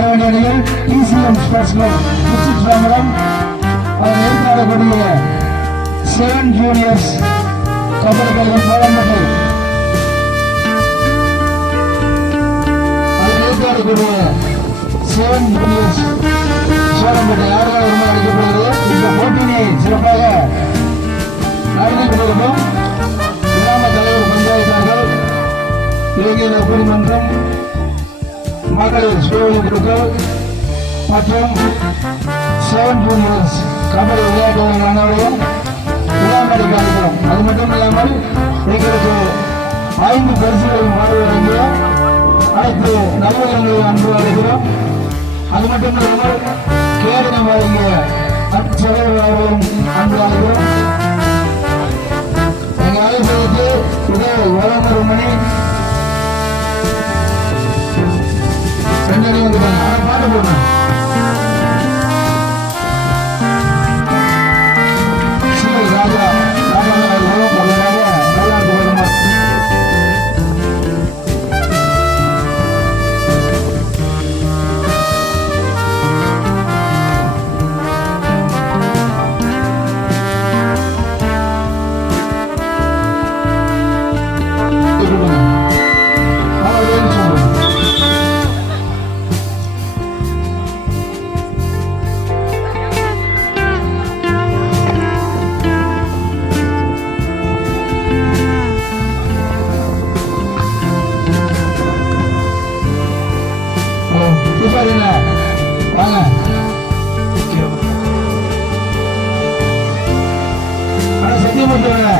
வர வேண்டிய அணிகள் டிசிஎம் ஸ்போர்ட்ஸ் கிளப் திருச்சிற்றம்பலம், அவர் ஏற்காடக்கூடிய 7 ஜூனியர்ஸ் கபடி கழகம் சோழம்பட்டை, அவர் ஏற்காடக்கூடிய 7 ஜூனியர்ஸ் சோழம்பட்டை ஆடுகள் உரிமை அளிக்கப்படுகிறது. இந்த போட்டியினை சிறப்பாக நடத்தி கொண்டிருக்கும் கிராம தலைவர் பஞ்சாயத்தார்கள், இளைஞர் நற்பணி மன்றம், மகளிர் சுய குழுக்கள் மற்றும் 7 ஜூனியர்ஸ் கபடி விளையாட்டு அனைவரையும் விழாமடிக்க அழைக்கிறோம். அது மட்டும் இல்லாமல் எங்களுக்கு 5 பரிசுகளையும் வாழ்வதற்கு அனைத்து நல்லவர்களையும் அன்பு அழைக்கிறோம். அது மட்டும் இல்லாமல் கேரளம் வழங்கிய அச்சகர்களையும் அன்பு அழைக்கிறோம். எங்கள் அழைப்பதற்கு இதே 1 மணி 2 அணி வந்துட்டாங்க. ஆனால் பாட்டு போடணும். ராஜா வாங்க சத்தியம் பண்ணுவாங்க.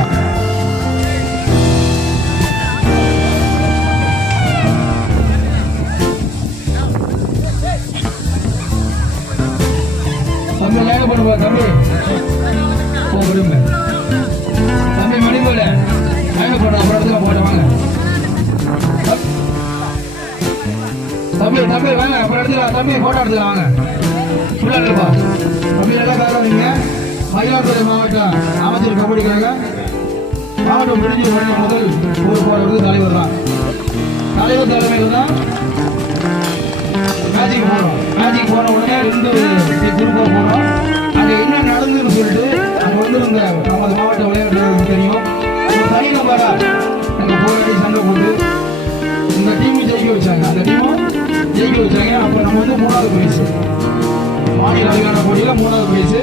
தம்பி லேங்க பண்ணுவா தம்பி போடுங்க தம்பி மணி போல லேங்க போட அப்புறம் இடத்துல போட்ட வாங்க தம்பி தம்பி வாங்க அப்புறம் எடுத்துக்கலாம் தம்பி போட்டோ எடுத்துக்கலாம் வாங்க ஃபுல்லாக இருப்பா தம்பி நல்லா காரணீங்க. மயிலாடுதுறை மாவட்டம் அமைச்சர் கபடி கழகம் மாவட்டம் முடிஞ்சு முதல் ஊர் போடுறது தலைவர் தான். தலைவர் தலைமையில் தான் மேஜிக் போகிறோம். மேஜிக் போன உடனே 2 திரும்ப போகிறோம். அங்கே என்ன நடந்ததுன்னு சொல்லிட்டு அங்கே வந்திருந்த நமது மாவட்ட விளையாட்டு தெரியும். ஒரு தனி நம்பரா நாங்கள் போராடி சண்டை போட்டு இந்த டீமும் ஜெயிக்க வச்சாங்க. அந்த டீமும் ஜெயிக்க வச்சாங்க. அப்போ நம்ம வந்து 3வது பிரைஸ், மாநில அளவிலான போட்டியில் 3வது பிரைஸ்.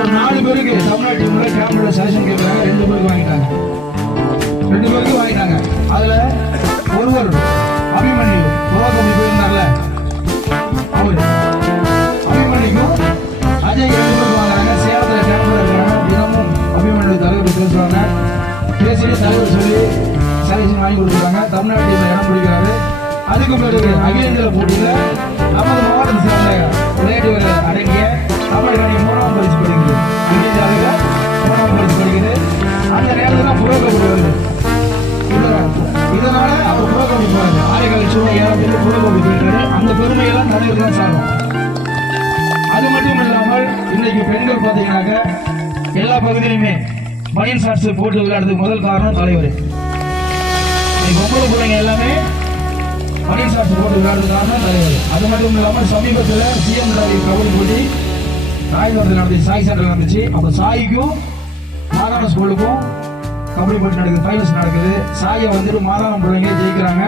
ஒரு 4 பேருக்கு தமிழ்நாடு டீம்ல கேம்ப்ல செலக்ஷன் கேட்குறாங்க. 2 பேருக்கு வாங்கிட்டாங்க. 2 பேருக்கு வாங்கிட்டாங்க. அதில் ஒருவர் அபிமன்யு புரோகமணி போயிருந்தார்ல, அவர் அபிமன்யுக்கும் அஜய் 2 பேருக்கு வாங்குறாங்க. சேலத்தில் கேம்ப்ல இருக்கிறாங்க. தினமும் அபிமன்யு தலைவர் பேசுவாங்க. பேசிட்டு தலைவர் சொல்லி செலக்ஷன் வாங்கி கொடுக்குறாங்க. தமிழ்நாடு டீம்ல இடம் பிடிக்கிறாரு. அதுக்கு பிறகு அகில இந்திய போட்டியில் நமது மாவட்டத்தை சேர்ந்த விளையாட்டுகள் அடங்கிய தமிழ் அணி 3ஆம் பரிசு படிக்குது. அகில இந்தியாவில் 3ஆம் பரிசு படிக்குது. அந்த நேரத்தில் தான் புரோகமணி வருது. இதனால அவர் புரோகமணி போறாரு. ஆலைகள் சும்மா 7 பேர் புரோகமணி போயிருக்காரு. அந்த பெருமையெல்லாம் தலைவர் தான் சாரும். அது மட்டும் இல்லாமல் இன்னைக்கு பெண்கள் பார்த்தீங்கன்னாக்க எல்லா பகுதியிலுமே பனியன் ஷார்ட்ஸ் போட்டு விளையாடுறதுக்கு முதல் காரணம் தலைவர். பொம்பளை பிள்ளைங்க எல்லாமே பனியன் ஷார்ட்ஸ் போட்டு விளையாடுறதுக்காக தலைவர். அது மட்டும் இல்லாமல் சமீபத்தில் சிஎம் கபடி போட்டி ராயபுரத்தில் நடந்துச்சு, சாய் சென்டர் நடந்துச்சு. அப்போ சாய்க்கும் மாதான ஸ்கூலுக்கும் கபடி போட்டி நடக்குது, ஃபைனல்ஸ் நடக்குது. சாயை வந்துட்டு மாதான பிள்ளைங்க ஜெயிக்கிறாங்க.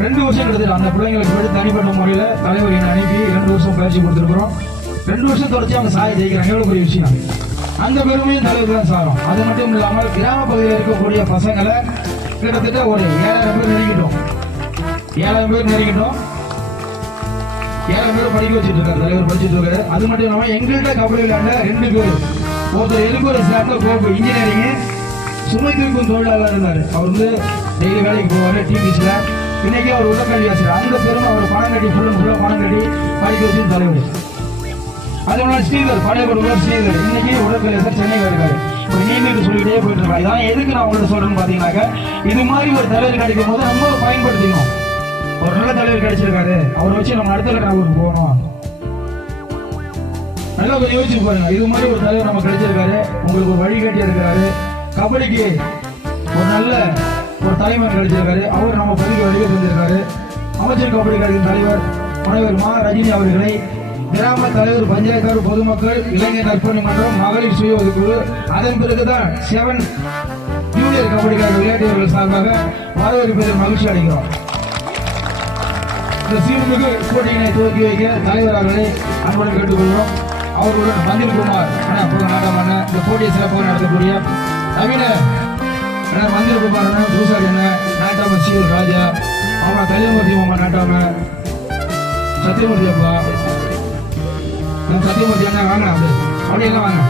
2 வருஷம் எடுத்துட்டு அந்த பிள்ளைங்களுக்கு போய் தனிப்பட்ட முறையில் தலைவர் என்னை அனுப்பி 2 வருஷம் பயிற்சி கொடுத்துருக்குறோம். 2 வருஷம் தொடர்ச்சி அவங்க சாயை ஜெயிக்கிறாங்க. எவ்வளோ பெரிய விஷயம். அந்த பெருமையும் தலைவர் தான் சாரும். அது மட்டும் இல்லாமல் கிராம பகுதியில் இருக்கக்கூடிய பசங்களை கிட்டத்தட்ட ஒரு 7000 பேர் நெருங்கிட்டோம். 7000 பேர் நெருங்கிட்டோம். 7000 பேர் படிக்க வச்சுட்டு இருக்காரு, தலைவர் படிச்சுட்டு இருக்காரு. அது மட்டும் இல்லாமல் எங்கள்கிட்ட கபடி விளையாண்ட 2 பேர், ஒருத்தர் எலும்பூரை சேர்ந்த கோப்பு இன்ஜினியரிங் சுமை தூக்கும் தொழிலாளர் இருந்தார். அவர் வந்து டெய்லி வேலைக்கு போவார் டிபிசியில். இன்னைக்கு அவர் உடற்கல்வி ஆசிரியர். அந்த பெருமை அவர் பணம் கட்டி ஃபுல்லாக பணம் கட்டி படிக்க வச்சு தலைவர். அதனால ஸ்ரீதர் பழைய கொடுக்குறார். ஸ்ரீதர் இன்னைக்கு உடற்கல்வி சென்னையில் இருக்காரு. ஒரு நீண்டு சொல்லிட்டே போயிட்டு இருக்காங்க. இதான் எதுக்கு நான் உங்கள்கிட்ட சொல்றேன்னு பார்த்தீங்கன்னாக்க, இது மாதிரி ஒரு தலைவர் கிடைக்கும் போது நம்ம பயன்படுத்திக்கணும். ஒரு நல்ல தலைவர் கிடைச்சிருக்காரு, அவரை வச்சு நம்ம அடுத்த கட்ட ஊருக்கு போகணும். நல்லா கொஞ்சம் யோசிச்சு பாருங்க. இது மாதிரி ஒரு தலைவர் நம்ம கிடைச்சிருக்காரு, உங்களுக்கு ஒரு வழிகாட்டி இருக்கிறாரு. கபடிக்கு ஒரு நல்ல ஒரு தலைவர் கிடைச்சிருக்காரு, அவர் நம்ம பள்ளிக்கு வழிகாட்டி செஞ்சிருக்காரு. அமைச்சர் கபடி கழகத்தின் தலைவர் முனைவர் மா ரஜினி அவர்களை கிராம தலைவர், பஞ்சாயத்தார், பொதுமக்கள், இளைஞர் நற்பணி மன்றம், மகளிர் சுய ஒதுக்குழு, அதன் பிறகுதான் 7 ஜூனியர் கபடி விளையாட்டு வீரர்கள் சார்பாக வரவேற்பதில் மகிழ்ச்சி அடைகிறோம். இந்த சீர்மிகு போட்டியினை துவக்கி வைக்க தலைவர் அவர்களை அன்புடன் கேட்டுக்கொள்கிறோம். அவர்களுடன் மந்திரகுமார் நாட்டமான இந்த போட்டியை சிறப்பாக நடத்தக்கூடிய நவீன மந்திரகுமார் பூசாரி நாட்டாம சி ராஜா, அவன் கல்யாணமூர்த்தி மாமா நாட்டாம சத்தியமூர்த்தி அப்பா, சத்தியமூர்த்தி அண்ணா வாங்க, அப்படியெல்லாம் வாங்க.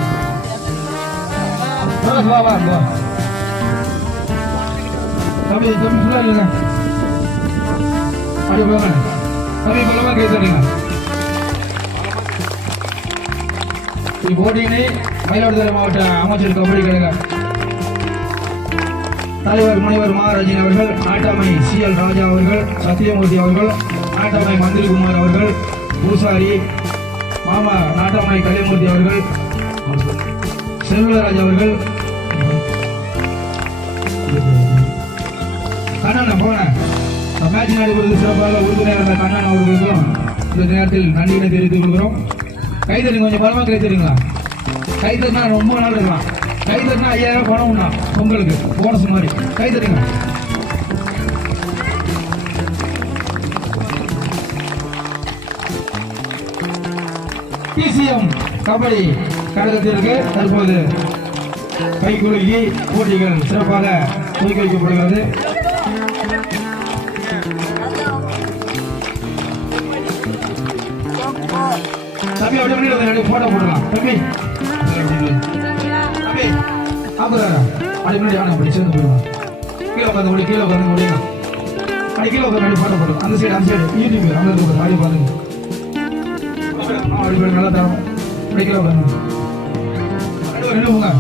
தம்பி தம்பி ஃபுல்லா இல்லைங்க, அப்படி போங்க தம்பி, பலமா கை தருங்க. இப்போட்டியினை மயிலாடுதுறை மாவட்ட அமைச்சர் கபடி கழக தலைவர் முனைவர் மா ரஜினி அவர்கள், நாட்டாமை CL ராஜா அவர்கள், சத்தியமூர்த்தி அவர்கள், நாட்டாமை மந்திரிகுமார் அவர்கள், பூசாரி மாமா நாட்டாமை கல்யாணமூர்த்தி அவர்கள், செல்வராஜ் அவர்கள், கண்ணன் போன மேட்ச் நடைபெறுவது சிறப்பாக உறுதுணையாக இருந்த கண்ணன் அவர்களுக்கும் இந்த நேரத்தில் நன்றியினை தெரிவித்துக் கொள்கிறோம். கைத்தறிங்க, கொஞ்சம் பலமா கைத்தறிங்களா? கைத்தறினா ரொம்ப நாள் இருக்கலாம். கைத்தறினா 5000 பணம் உண்டா பொங்கலுக்கு போனஸ் மாதிரி. கைத்தறிங்க. TCM கபடி கழகத்திற்கு தற்போது கைக்குலுக்கி போட்டிகள் சிறப்பாக துவக்கி வைக்கப்படுகிறது. தம்பி அப்படியே முன்னாடி போட்டோ போடலாம். தம்பி தம்பி அப்புறம் அப்படி முன்னாடி வாங்க, அப்படி சேர்ந்து போயிடலாம். கீழே உட்காந்து முடியும், கீழே உட்காந்து முடியும், அப்படி கீழே உட்காந்து போட்டோ போடலாம். அந்த சைடு யூடியூப் அங்கே இருக்கு, அப்படியே பாருங்க. அப்படி நல்லா தரோம். அப்படி கீழே உட்காந்து ரெண்டு போங்க.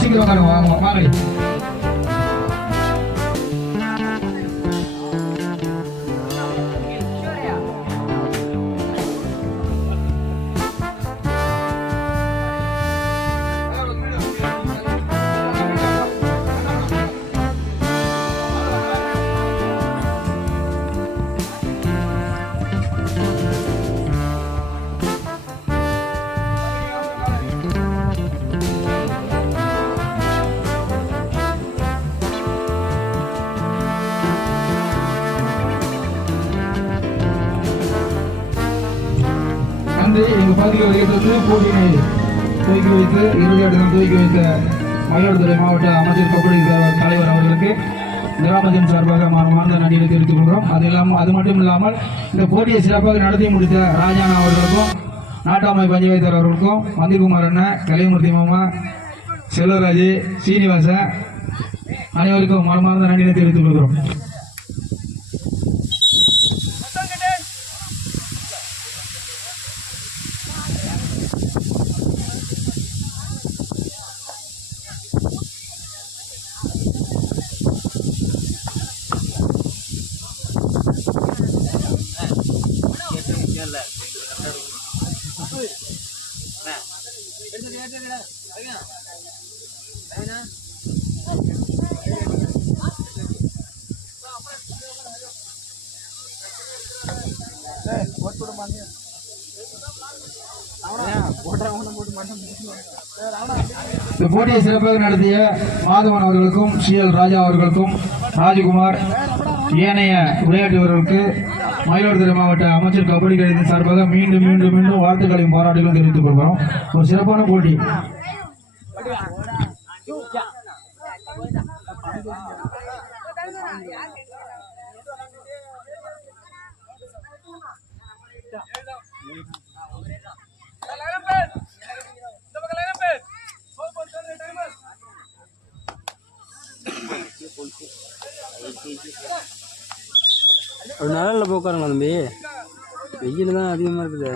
சீக்கிரம் வாங்க வாங்க. எங்கள் பகுதியில் வருகிறது போட்டியினை துவக்கி வைத்து இறுதியாட்டம் துவக்கி வைத்த மயிலாடுதுறை மாவட்ட அமைச்சர் கபடி தலைவர் அவர்களுக்கு கிராமத்தின் சார்பாக மார்ந்த நன்றியை தெரிவித்துக் கொள்கிறோம். அது மட்டும் இல்லாமல் இந்த போட்டியை சிறப்பாக நடத்தி முடித்த ராஜானா அவர்களுக்கும், நாட்டாமை பஞ்சாயத்தர் அவர்களுக்கும், மந்திரிகுமார் அண்ணன், கலைமூர்த்தி மாமா, செல்வராஜ், சீனிவாசன் அனைவருக்கும் மனமார்ந்த நன்றியை தெரிவித்துக் கொள்கிறோம். இந்த போட்டியை சிறப்பாக நடத்திய மாதவன் அவர்களுக்கும், CL ராஜா அவர்களுக்கும், ராஜகுமார், ஏனைய விளையாட்டு வீரர்களுக்கு மயிலாடுதுறை மாவட்ட அமைச்சர் கபடி கழகத்தின் சார்பாக மீண்டும் மீண்டும் மீண்டும் வாழ்த்துக்களையும் பாராட்டுகளும் தெரிவித்துக் கொள்கிறோம். ஒரு சிறப்பான போட்டி. ஒரு நாளில் போய் உட்காருங்க தம்பி, வெயில் தான் அதிகமாக இருக்குது.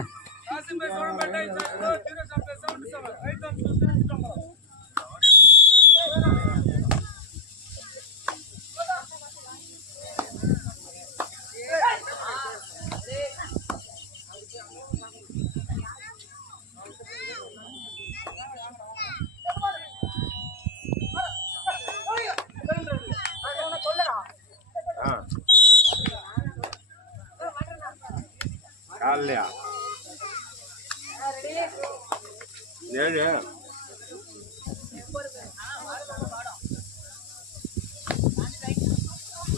காலையா 7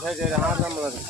சரி 6 தான் வரும்.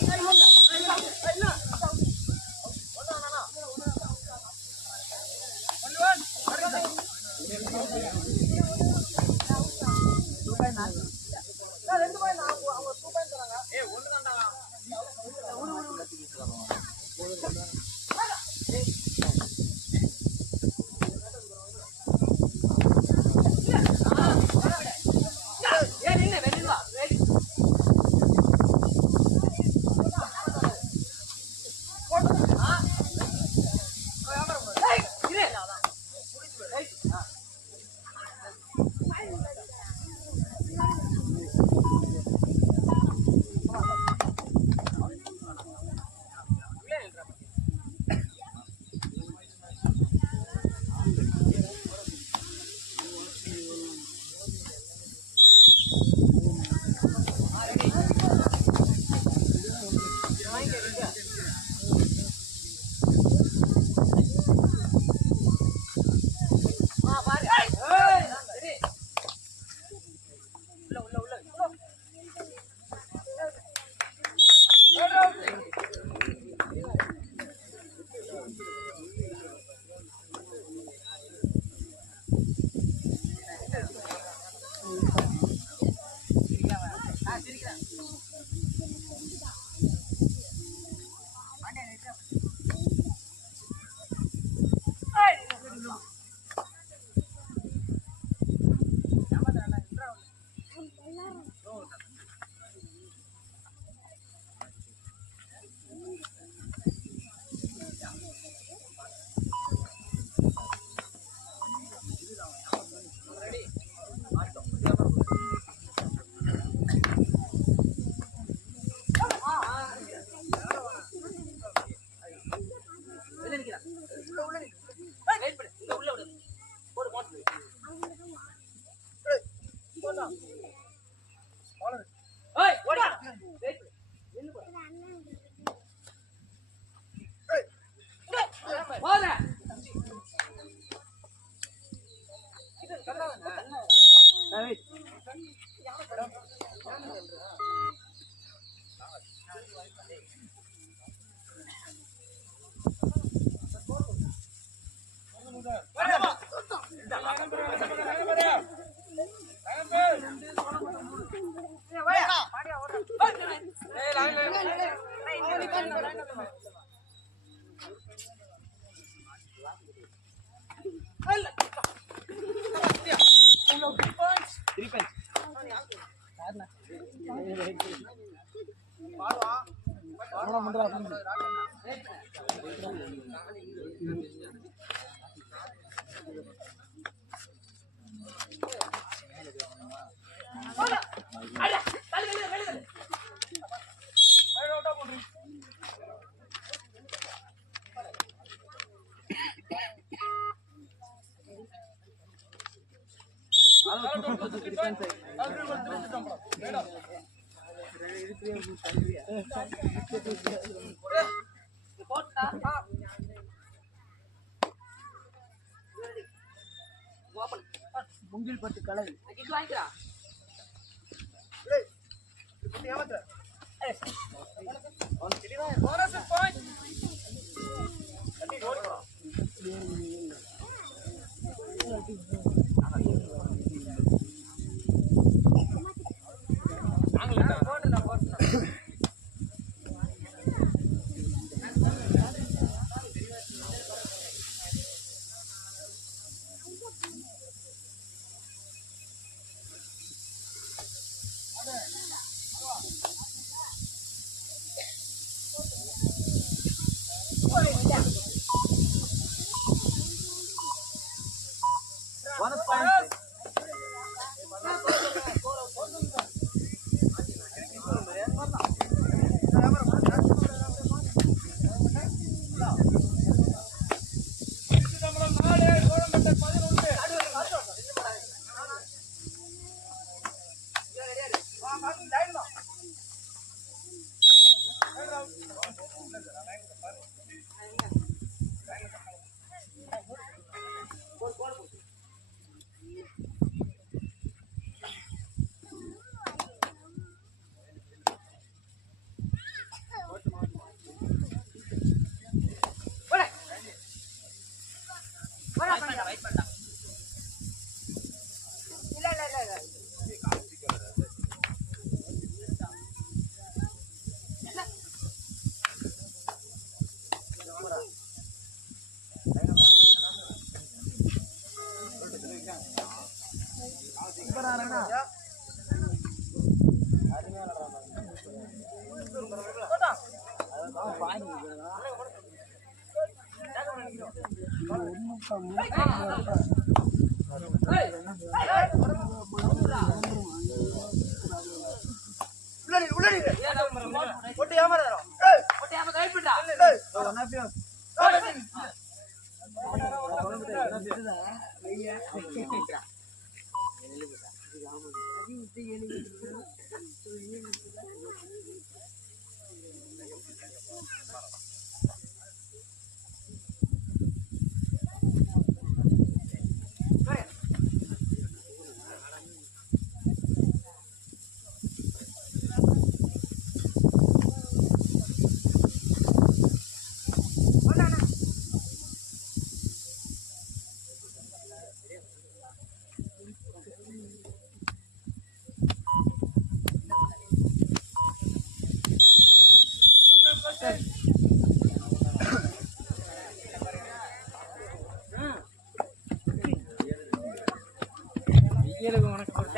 முங்கில் பட்டு கலை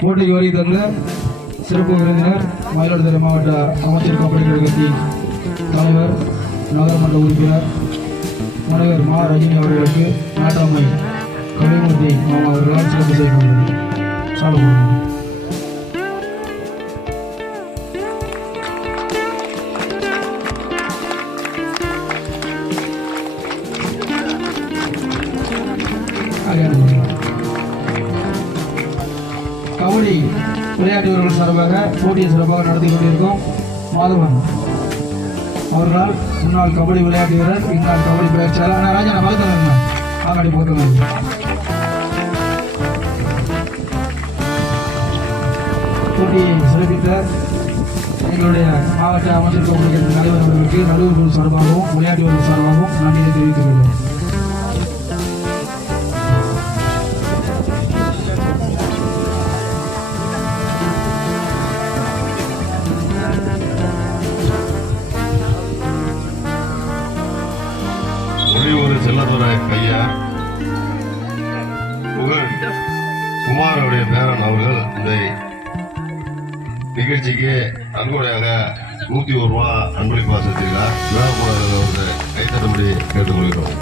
போட்டிக்கு வருகை தந்த சிறப்பு விருந்தினர் மயிலாடுதுறை மாவட்ட அமைச்சர் கபடி கழகத்தின் தலைவர் நகரமன்ற உறுப்பினர் முனைவர் மா ரஜினி அவர்களுக்கு நாட்டாமை கவிமூர்த்தி மாமா அவர்களால் சிறப்பு செய்யப்படுகிறது. சாலை கபடி விளையாட்டு வீரர்கள் சார்பாக போட்டியை சிறப்பாக நடத்தி கொண்டிருக்கும் மாதவன் அவர்களால் முன்னாள் கபடி விளையாட்டு வீரர் இந்நாள் கபடி பயிற்சியாளர் ராஜா வளர்த்தவங்க ஆகாடி போட்டுருங்க. போட்டியை சிறப்பித்த எங்களுடைய மாவட்ட அமைச்சர் கபடி தலைவர் அவர்களுக்கு நடுவர் குழு சார்பாகவும் விளையாட்டு வீரர்கள் சார்பாகவும் நன்றியை தெரிவித்துக் கொள்கிறோம். செல்லதுரை ஐயா புகழ் குமாரோடைய பேரன் அவர்கள் இந்த நிகழ்ச்சிக்கு அன்புடையாக 101 ரூபா அன்பளிப்பு வாசித்தார். விழாக்குமார்கள் கைத்தட்டும்படி கேட்டுக்கொள்கிறோம்.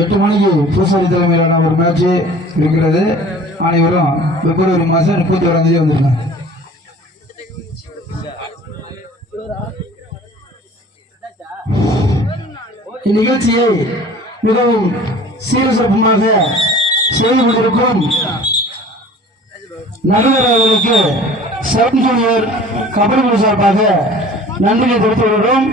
எட்டு மணிக்கு பூசாரி தலைமையிலான ஒரு மேட்ச் இருக்கிறது. அனைவரும் பிப்ரவரி மாதம் 31ஆம் தேதி வந்துருங்க. இந்நிகழ்ச்சியை மிகவும் சீரசிறப்புமாக செய்து கொண்டிருக்கும் நடுவர் அவர்களுக்கு சப் ஜூனியர் கபடி குழு சார்பாக நன்றியை தெரிவித்து வருகிறோம்.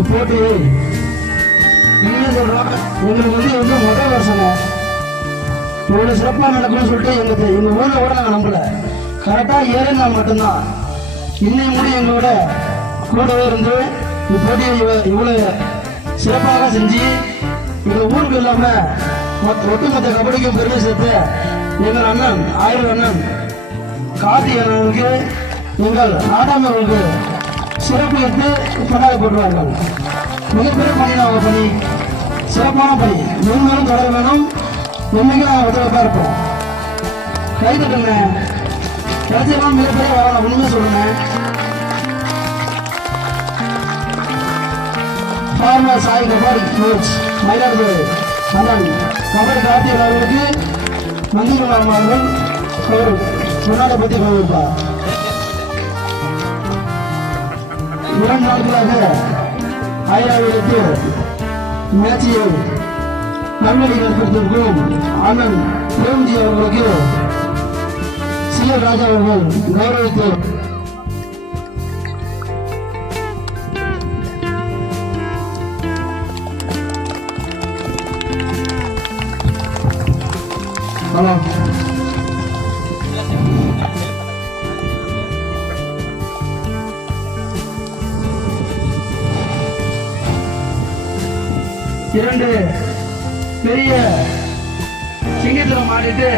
இப்போட்டி என்ன சொல்றோம், உங்களுக்கு முதல் வருஷம் இவ்வளவு சிறப்பாக நடக்கும்னு சொல்லிட்டு எங்க ஊர்ல கூட நாங்க நம்பல. கரெக்டா 7 நாள் மட்டும்தான் இன்னையும் கூட எங்களோட கூடவே இருந்து இப்போட்டியை இவ்வளவு சிறப்பாக செஞ்சு எங்க ஊருக்கு இல்லாம ஒட்டுமொத்த கபடிக்கும் பெருமை சேர்த்து எங்கள் அண்ணன் ஆயுள் அண்ணன் கார்த்திகேயன் அவர்களுக்கு எங்கள் நாடாம் அவர்களுக்கு சிறப்பு எடுத்து பதாக போட்டுவார்கள். மிகப்பெரிய பணி நாங்கள் பணி, சிறப்பான பணி, மென்மேலும் தொடர வேணும். என்னைக்கும் நாங்கள் ஒத்துழைப்பா இருப்போம். கைதட்டுங்க, கிடைச்செல்லாம் மிகப்பெரிய வரணும். ஒண்ணுமே சொல்லுங்க. ஃபார்மர் சாய் கபாடி கோச் மயிலாடுதுறை அண்ணன் கபடி கார்த்திகேயன் அவர்களுக்கு மந்திரிகுமார் அவர்கள் முன்னாடி பற்றி கௌரவிப்பார். 2 நாட்களாக ஆயிரத்து மேட்சியை நன்மையை ஏற்படுத்தியிருக்கும் அண்ணன் பிரேம்ஜி அவர்களுக்கு சிஎல் ராஜா அவர்கள் கௌரவித்து ஹலோ இரண்டு பெரிய சிங்கத்தில் மாட்டிட்டு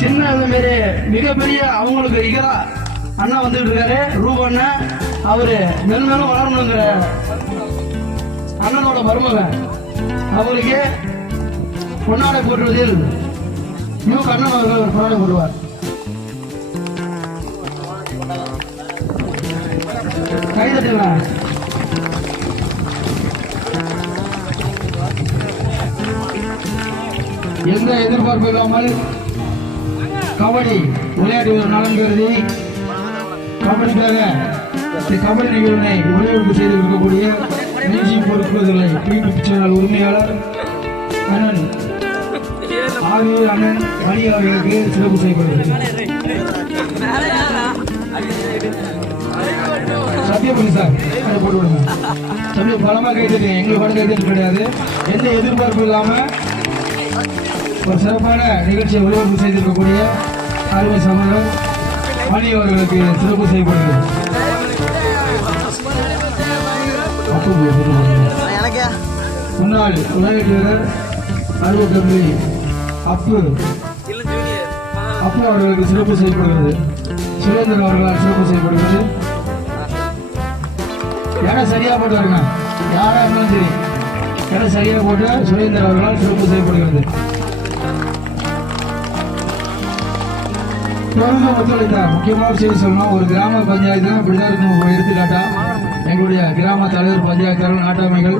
சின்ன மாரி மிகப்பெரிய அவங்களுக்கு இகரா அண்ணா வந்துட்டு இருக்காரு. ரூபா அண்ணன் அவரு மென்மேலும் வளரணுங்கிற அண்ணனோட மருமகன் அவருக்கு பொன்னாடை போட்டுவதில் கண்ணன் அவர்கள் ஒரு பொன்னாடை போடுவார். கைதட்டுங்களா. எந்த எதிர்பார்ப்பு இல்லாமல் கபடி விளையாட்டு நலன் கருதி கபடிக்காக கபடி நிகழ்வினை ஒளிபரப்பு செய்து இருக்கக்கூடிய நிகழ்ச்சி பொறுப்புகளை யூடியூப் சேனல் உரிமையாளர் அண்ணன் ஆகியோர் அண்ணன் மணி அவர்களுக்கு சிறப்பு செய்யப்படுகிறது. சத்தியபுரி சார் அதை போட்டு விடுங்க. சத்தியம் பலமாக கைது எங்களுக்கு படம் கைது கிடையாது. எந்த எதிர்பார்ப்பு இல்லாம ஒரு சிறப்பான நிகழ்ச்சியை ஒளிபரப்பு செய்திருக்கக்கூடிய அருமை சமூகம் மணி அவர்களுக்கு சிறப்பு செய்யப்படுகிறது. முன்னாள் விளையாட்டு வீரர் அருவத்தம்பி அப்பு அவர்களுக்கு சிறப்பு செய்யப்படுகிறது. சுரேந்திரன் அவர்களால் சிறப்பு செய்யப்படுகிறது. இடம் சரியா போட்டு வருங்க, யாரா இருந்தாலும் சரி இடம் சரியா போட்டு சுரேந்திரன் அவர்களால் சிறப்பு செய்யப்படுகிறது. தொடர்ந்து ஒத்துழைத்தார். முக்கியமாக செய்தி சொல்லணும், ஒரு கிராம பஞ்சாயத்து இப்படிதான் இருக்கும். எடுத்துக்காட்டா எங்களுடைய கிராம தலைவர், பஞ்சாயத்தாளர், நாட்டாமைகள்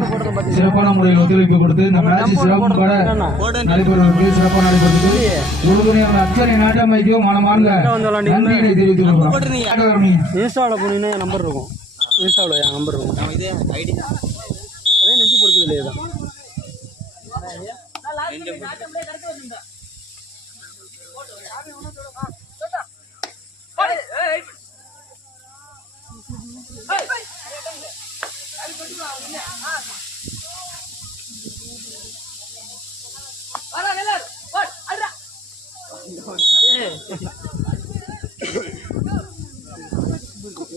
சிறப்பான முறையில் ஒத்துழைப்பு கொடுத்து இந்த மேட்ச் சிறப்பாக நடைபெறுவதற்கு சிறப்பாக நடைபெற்றது. உறுதுணையான அத்தனை நாட்டாமைக்கும் மனமார்ந்த நன்றியை தெரிவித்துக் கொள்கிறோம். இன்ஸ்டாவில் போனீங்கன்னா என் நம்பர் இருக்கும். இன்ஸ்டாவில் என் நம்பர் இருக்கும். அதே நெஞ்சு பொறுத்தது இல்லையா தான்.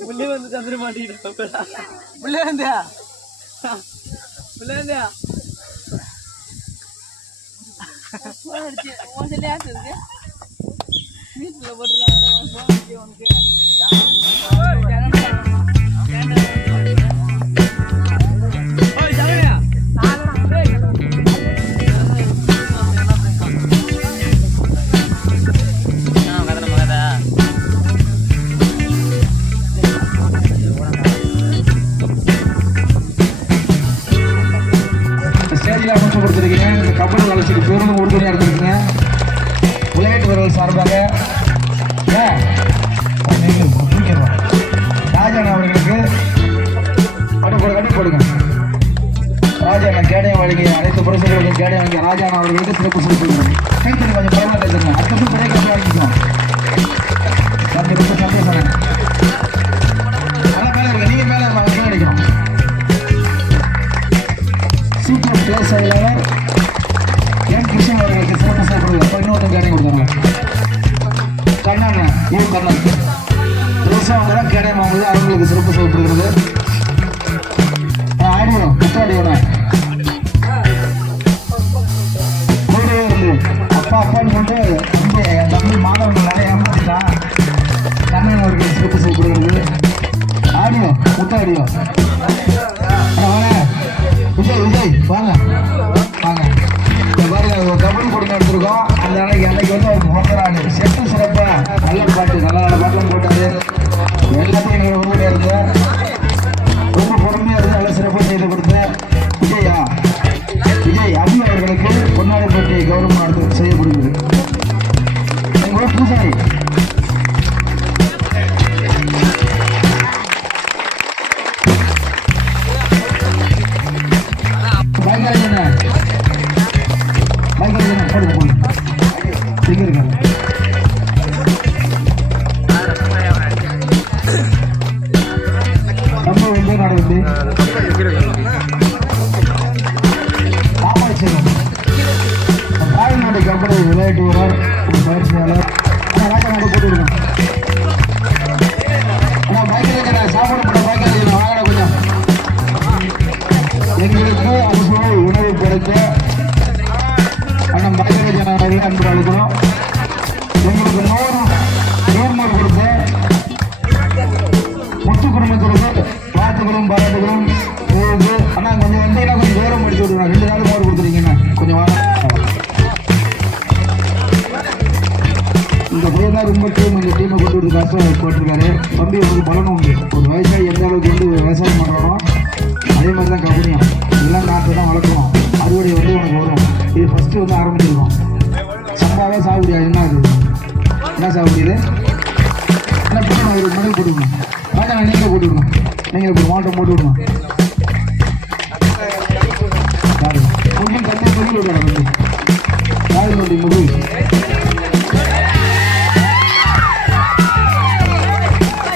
புள்ளி வந்து தந்துட மாட்டேங்கிட்டு புள்ளி வந்தியா வீட்டுல போட்டுருக்காங்க. ஸ்டேஜில் அமைச்சு கொடுத்துருக்கீங்க. இந்த கபடி வளர்ச்சிக்கு பெரும் உறுதுணையாக இருந்திருக்கீங்க. விளையாட்டு வீரர்கள் சார்பாக ராஜாண்ணா அவர்களுக்கு கட்டி போடுங்க. ராஜாண்ணா கேடயம் வழங்கிய அனைத்து புரட்சிகளுக்கும் கேடயம் வழங்கிய ராஜாண்ணா அவர்களுக்கு சிறப்பு சிறப்பு கைத்தறி கொஞ்சம் பரவாயில்ல தருங்க. அடுத்த பெரிய கட்சி வாங்கிக்கலாம். ரொம்ப சந்தோஷம். நல்லா மேலே இருக்க, நீங்க மேலே அவங்க அடிக்கணும். சூப்பர் பிளேஸ் செயலாளர் என் கிருஷ்ணன் அவர்களுக்கு சிறப்பு செய்யப்படுது. அப்போ இன்னொருத்தர் கேடயம் கொடுத்தாங்க. கண்ணன் கண்ணன் அவங்க கேடயம் வாங்குது, அவங்களுக்கு சிறப்பு செய்யப்படுகிறது. ஆடியோம் புத்தாடியோட கூடவே இருந்து அப்பா அப்பான்னு கொண்டு அங்கே என் தம்பி மாணவர்கள் நிறைய ஏமாற்றிட்டான். கண்ணன் அவர்களுக்கு சிறப்பு செய்யப்படுகிறது. ஆடியோ புத்தாடியோ விஜய் வாங்க வாங்க. பாருங்க கபடி போட்டி எடுத்திருக்கோம். அந்த அன்னைக்கு வந்து அவருக்கு போக்குறாங்க செட்டு சிறப்பா நல்ல பாட்டு நல்ல நல்ல பாட்டெல்லாம் போட்டாரு. எல்லாத்தையும் எங்களை உருவடியா இருந்த ரொம்ப பொறுமையா இருந்து நல்ல சிறப்பாக செய்து கொடுத்த விஜய் அபி அவர்களுக்கு பொன்னாடை போட்டி கௌரவம் நடத்த செய்யப்படுகிறது. எங்களோட பூசாரி விளையாட்டு வீரர் பயிற்சியாளர் ராஜாநாடு போட்டுவிடுங்க. சாப்பாடு போட பாய்க்காது வாங்கின கொஞ்சம் எங்களுக்கு அரசு உணவு படைத்த அண்ணன் பாக்கிய ஜனாதிபதி அன்பு அளிக்கிறோம். எங்களுக்கு நேர்முறை கொடுத்த முத்து குடும்பத்திற்கு வாழ்த்துக்களும் பாராட்டுகளும் போகுது. ஆனால் கொஞ்சம் வந்தீங்கன்னா கொஞ்சம் தூரம் படிச்சு விடுங்க. 2 நாள் மோர் கொடுத்துருக்கீங்க கொஞ்சம் வாங்க. இந்த பையன் தான் ரொம்ப இந்த டீமை கொண்டு வந்து காசு போட்டிருக்காரு. தம்பி அவருக்கு பலனும் உண்டு. ஒரு விவசாயி எந்த அளவுக்கு வந்து விவசாயம் பண்ணுறோம் அதே மாதிரி தான் கம்பெனியும் இதெல்லாம் நாட்டு தான் வளர்க்கணும். அறுவடை வந்து உனக்கு வரும். இது ஃபஸ்ட்டு வந்து ஆரம்பிச்சிருக்கோம். சம்பாவே சாகுபடி என்ன இது என்ன சாகுபடி இது என்ன போட்டு ஒரு மணி போட்டுக்கணும். வேண்டாம் நீங்களே போட்டு விடணும். நீங்கள் இப்போ மாட்டம் போட்டு விடணும். கொஞ்சம் தண்ணி சொல்லி விடணும். யாரு நோண்டி முடிவு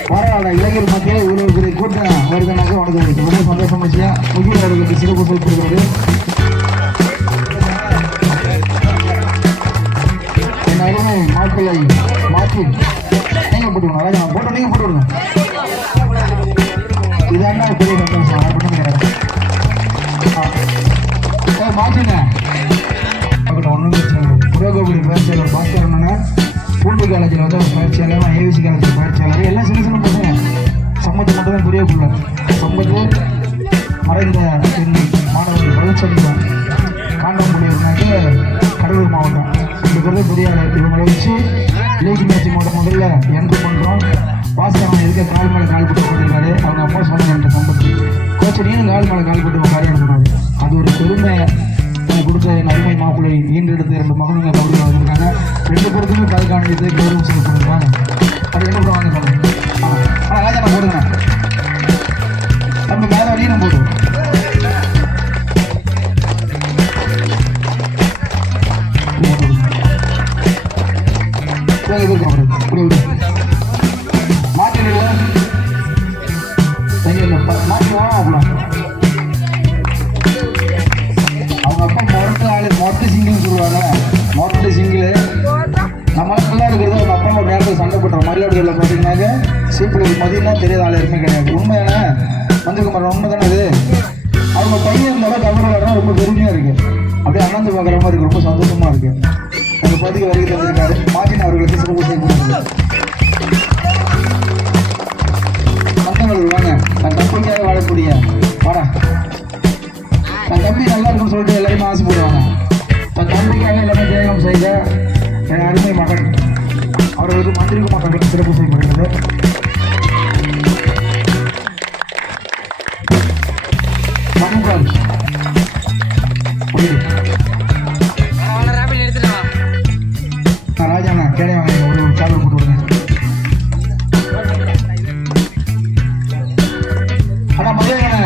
பரவாயில்ல. இளைஞர் மத்தியில் இவ்வளவு பெரிய கூட்டம் வருதுனாக்க உனக்கு ரொம்ப சந்தோஷம் விஷயம். முகில் அவர்களுக்கு சிறப்பு செய்யப்படுகிறது. என் அருமை மாப்பிள்ளை மாற்றி நீங்கள் போட்டுக்கணும். அதாவது நான் போட்டு நீங்கள் போட்டு விடணும். இதாண்டா பெரிய சந்தோஷம். அப்படின்னு கிடையாது. மாற்றுங்க. ஒன்றும் பிரச்சனை இல்லை. புரோகோபுரி பயிற்சியாளர் பாஸ்கரண்ணா பூண்டி காலேஜில் வந்து ஒரு பயிற்சியாளர், ஏவிசி காலேஜில் பயிற்சியாளர், எல்லாம் சின்ன சின்ன பசங்க. சம்பத்து மட்டும் தான் புரியக்குள்ள சம்பத்து மறைந்த மாணவர்கள் வளர்ச்சியடைவார். காண்டாங்குடியினாக்க கடலூர் மாவட்டம் இருக்கிறது பெரியாளர். இவங்களை வச்சு லீக் மேட்ச் முதல்ல என்ட்ரு பண்ணுறோம். பாஸ்கரன் இருக்க கால் மேலே கால் போட்டு போட்டிருக்காரு. அவங்க அப்பா சொன்னாங்க சம்பத்து கோச்சனையும் கால் மேலே கால் போட்டு காரியம் பண்ணாரு. அது ஒரு பெருமை கொடுத்த என் அருமை மாப்பிள்ளை ஈன்றெடுத்து 2 மகனுங்க கௌரவம் வந்திருக்காங்க. 2 பேருக்குமே பதக்காணியத்தை கௌரவம் செய்யப்படுறாங்க. அது 2 பேரும் வாங்க சொல்லுங்க. ராஜா நான் போடுங்க நம்ம மேலே வழியும் போடுவோம். மாட்டில மாட்டுவோம். அவங்க அப்பா மொரட்டு ஆளு, மொரட்டு சிங்கிள்னு சொல்லுவாங்க. மொரட்டு சிங்கிள் நம்மளால நல்லா இருக்கிறது. அவங்க அப்பா ஒரு நேரத்தில் சண்டை போட்டுற மயிலாடுகளில் பார்த்தீங்கன்னாக்க சீப்பில் மதியம்னா தெரியாத ஆள் யாருமே கிடையாது. உண்மையான வந்திருக்க உண்மை தானே அது. அவங்க பையன் இருந்தாலும் தமிழ் விளையாடுறா ரொம்ப பெருமையாக இருக்குது. அப்படியே அண்ணாந்து பார்க்குற மாதிரி இருக்குது. ரொம்ப சந்தோஷமாக இருக்குது. அந்த பகுதிக்கு வருகை தந்திருக்காரு. மார்ட்டின் அவர்களுக்கு சிறப்பு செய்யப்படுகிறது. மற்றவர்கள் வாங்க. தன் தம்பிக்காக வாழக்கூடிய வாடா. தன் தம்பி நல்லா இருக்குன்னு சொல்லிட்டு எல்லாருமே ஆசைப்படுவாங்க. தன் தம்பிக்காக எல்லாமே தியாகம் செய்த என் அருமை மகன் அவர்களுக்கு மந்திரிக்கு மக்களுக்கு சிறப்பு செய்யப்படுகிறது. மகன்கள் ராஜாண்ணா கேடை வாங்க. ஒரு சாதல் போட்டு விடுங்க. அண்ணா மதியாண்ணா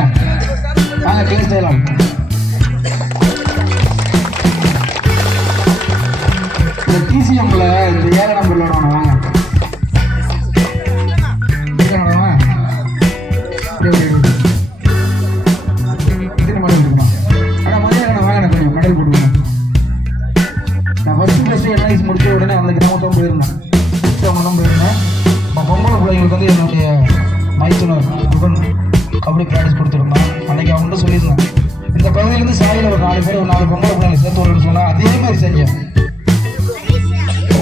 வாங்க டேஸ்ட் செய்யலாம். இந்த டிசிஎம்ல இந்த 7 நம்பர்ல வாங்க. முடிச்ச உடனே அந்த கிராமத்தான் போயிருந்தேன். பொம்பளை பிள்ளைங்களுக்கு வந்து என்னுடைய மைத்துனர் புகன் கபடி ப்ராக்டிஸ் கொடுத்துருந்தான். அன்னைக்கு அவங்கள்ட்ட சொல்லியிருந்தேன், இந்த பகுதியிலேருந்து சாலையில் ஒரு 4 பேர் ஒரு 4 பொம்பளை பிள்ளைங்களை சேர்த்து வரணும்னு சொன்னால் அதே மாதிரி செஞ்சேன்.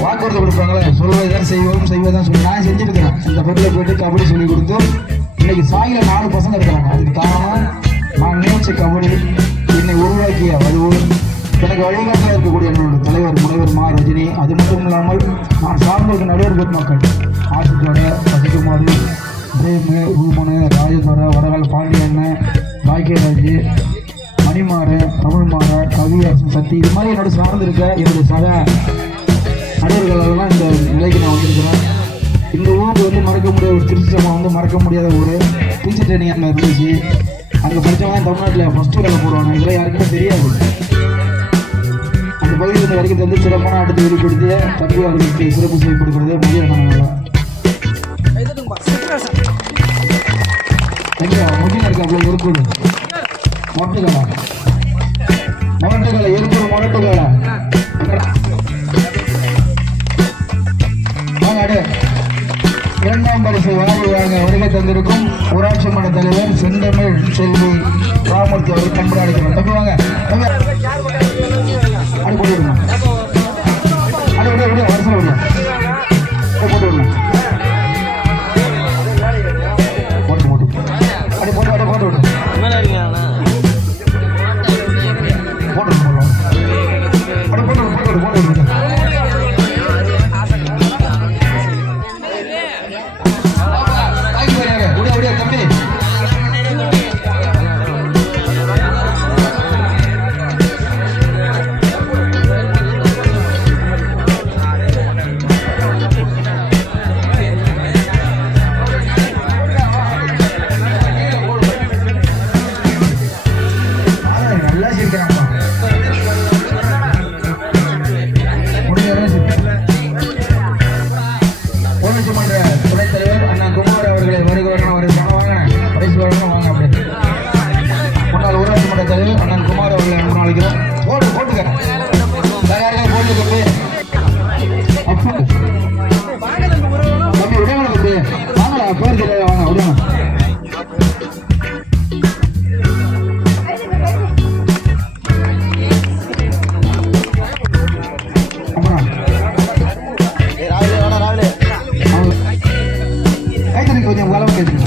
வாக்குறுதி கொடுப்பாங்களே சொல்வதுதான் செய்வதான் சொல்லி நான் செஞ்சுருக்கிறேன். இந்த பகுதியில் போயிட்டு கபடி சொல்லி கொடுத்து இன்னைக்கு சாலையில் 4 பசங்க இருக்கிறாங்க. அதுக்கு காரணம் நான் நினைச்ச கபடி என்னை உருவாக்கிய அது எனக்கு வழிகாட்டில் இருக்கக்கூடிய என்னோட தலைவர் முனைவர் மா ரஜினி. அது மட்டும் இல்லாமல் நான் சார்ந்திருக்க நடுவர் மக்கள் ஆசித்தோட சசிகுமார், பிரேமு, ரூமனு, ராஜதுரை, வடகால் பாண்டியண்ண, பாக்கியராஜ், மணிமாற, தமிழ்மாற, கவியரசன், சக்தி, இது மாதிரி என்னோட சார்ந்திருக்க என்னுடைய சக நடுவர்களெல்லாம் இந்த நிலைக்கு நான் வந்திருக்கிறேன். இந்த ஊருக்கு வந்து மறக்க முடியாத ஒரு திருச்சிசமா வந்து மறக்க முடியாத ஒரு டீச்சர் ட்ரைனிங் அங்கே இருந்துச்சு. அங்கே படித்தவங்க தமிழ்நாட்டில் ஃபஸ்ட்டு வேலை போடுவாங்க. இதெல்லாம் யாருக்குமே தெரியாது. அந்த பகுதியில் வரைக்கும் வந்து சிறப்பான அடுத்து வெளிப்படுத்திய தம்பி அவர்களுக்கு சிறப்பு செய்யப்படுகிறது. முதிய முதிய இருக்க அவ்வளோ இருக்குது. மொட்டைகளை எரிஞ்சு மொரட்டுகளை வாங்க. 2ஆம் பரிசு வாங்க வருகை தந்திருக்கும் ஊராட்சி மன்ற தலைவர் செந்தமிழ் செல்வி ராமூர்த்தி அவர்கள் கம்பெனி அடிக்கிறோம். தம்பி வாங்க அடி போட்டு விடுங்க. அடி விட வருஷம் விடுங்க. போட்டு விடுங்க. போட்டு அடி போட்டு அடி போட்டு விடுங்க. போட்டு போடலாம். அடி போட்டு போட்டு போட்டு விடுங்க. தம்பி கொஞ்சம் வளம் கேட்குங்க.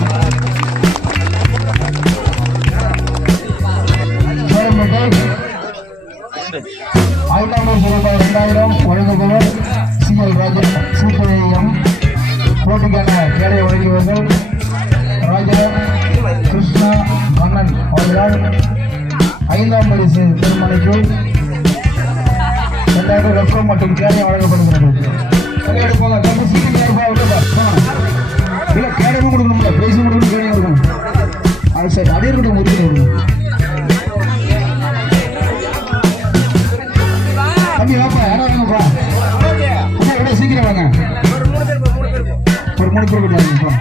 ரூபாய் 2000 வழங்குபவர் CL ராஜன் CPIM. போட்டிக்கான கேடை வழங்கியவர்கள் ராஜா கிருஷ்ணா மன்னன் அவர்களால் 5ஆம் பரிசு திருமணிக்கு 2000 ரொக்கம் மற்றும் கேடை வழங்கப்படுகிறது. இல்லை கேடமும் கொடுக்கணும்ல, பிரைஸும் கொடுக்கணும், கேடையும் கொடுக்கணும். அது சரி, அதே இருக்கட்டும், ஒதுக்கி கொடுக்கணும். தம்பி வாப்பா, யாரா வாங்கப்பா, அண்ணா எவ்வளோ சீக்கிரம் வாங்க, ஒரு 3 பேர் வாங்கப்பா.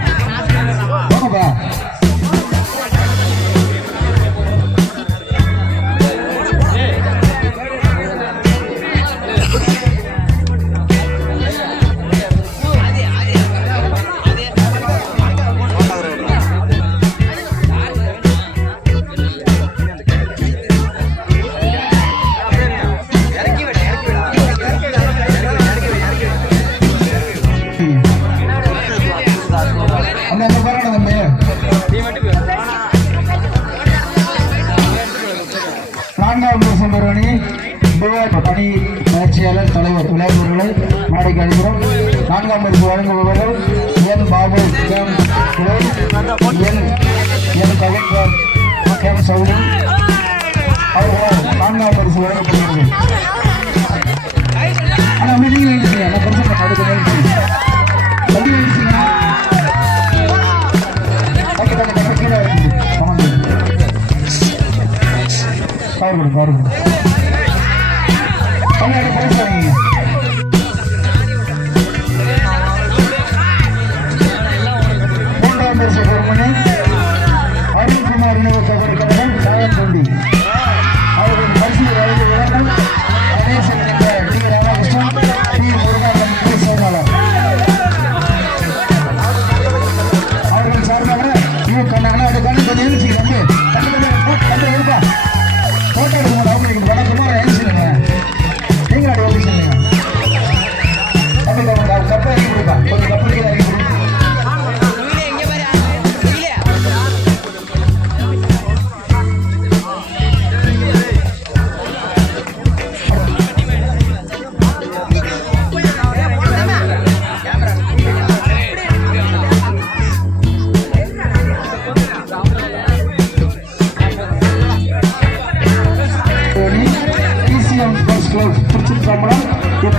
பணி பயிற்சியாளர் தலைவர் விளையாட்டுகளை நாளைக்கு அழைக்கிறோம். 4ஆம் பரிசு வழங்குபவர்கள் என் பாபு கேம் என் கவிஞர் கேம் சௌரி அவர்களால் 4ஆம் பரிசு வழங்கப்படுகிறது. ஆனால் மீட்டிங் எழுதிங்க, நான் பரிசு அடுத்த நேரத்தில் தம்பி எழுதிச்சிங்கன்னா கீழே கவர் கொடுங்க. அருண்குமார் இணைவு கபடி கழகம் சாயந்தொண்டி அவர்கள் பரிசு வழங்குபவர்கள் Ganesan T Ramakrishnan T Murugananthan T சோனாளர் அவர்கள் சார்பாக இவங்க கண்ணாங்கன்னா அது கண்ணு கொஞ்சம் எழுச்சி வந்து கண்டு இருப்பா போட்டோ எடுக்கும் அவங்க வணக்கமாக எழுச்சிருங்க. நீங்க அது எப்படி சொல்லுங்க, கப்பை இறங்கி கொடுப்பா, கொஞ்சம் கப்பல் கீழே இறங்கி கொடுப்பா.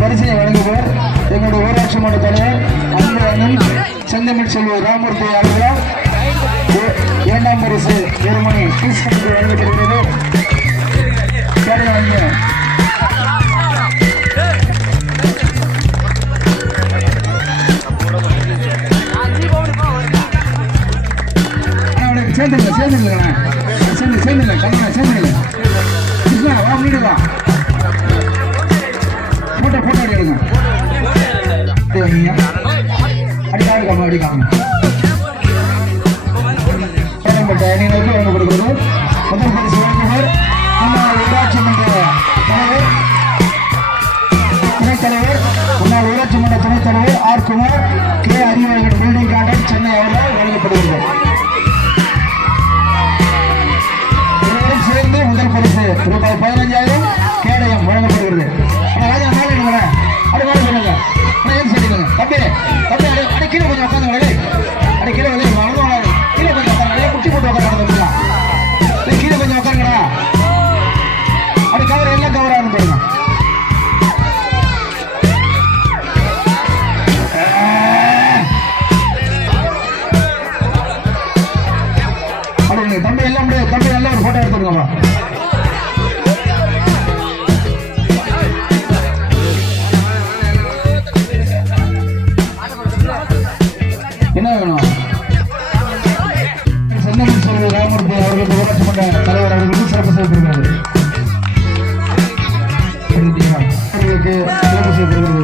பரிசனை வழங்குவர் எங்களுடைய ஊராட்சி மன்ற தலைவர் அன்பு அண்ணன் செந்தமிழ் செல்வர் ராமூர்த்தி அவர்களால் 2ஆம் பரிசு திருமணி கிருஷ்ணனுக்கு வழங்கப்படுகிறது. சேர்ந்துங்க கண்ணா சேர்ந்துங்க கிருஷ்ணா வா மீடுவா போட்டோ அடி எடுங்க அடிக்காம அடிக்காம அணியினருக்கு வழங்க கொடுக்கிறது. முதல் பரிசு வழங்குவர் முன்னாள் ஊராட்சி மன்ற தலைவர் துணைத் தலைவர் முன்னாள் ஊராட்சி மன்ற துணைத் தலைவர் R Kumar K Arivazhagan building garden Chennai அவர்களால் வழங்கப்படுகிறது. இருவரும் சேர்ந்து முதல் பரிசு ரூபாய் 15,000 கேடயம் வழங்கப்படுகிறது. தம்பி அடி கீழே கொஞ்சம் உட்காந்து அடி கீழே வந்து வளர்ந்து கீழே கொஞ்சம் உட்காந்து குச்சி போட்டு உட்காந்து கீழே கொஞ்சம் உட்காருங்கடா. அடி கவர் எல்லாம் கவர் ஆகும் பாருங்க. தம்பி எல்லாம் தம்பி எல்லாம் ஒரு போட்டோ எடுத்துருங்கப்பா. என்ன வேணும்? செந்தமிழ் செல்வர் ராமூர்த்தி அவர்களுக்கு ஊராட்சி மன்ற தலைவர் அவர்களுக்கு சிறப்பு செய்யப்படுகிறது. சிறப்பு செய்யப்படுகிறது.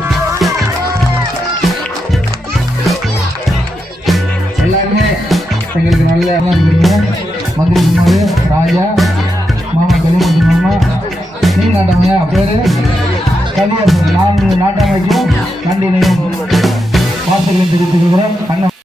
எல்லாருமே எங்களுக்கு நல்ல இருக்கிறீங்க. மந்திரி குமார் ராஜா மாமா கலிமுத்து மாமா நீ நாட்டாமையா பேரு கவியரசன் 4 நாட்டாமைக்கும் நன்றி நினைவு வாசல்கள் தெரிவித்துக் கொள்கிறோம்.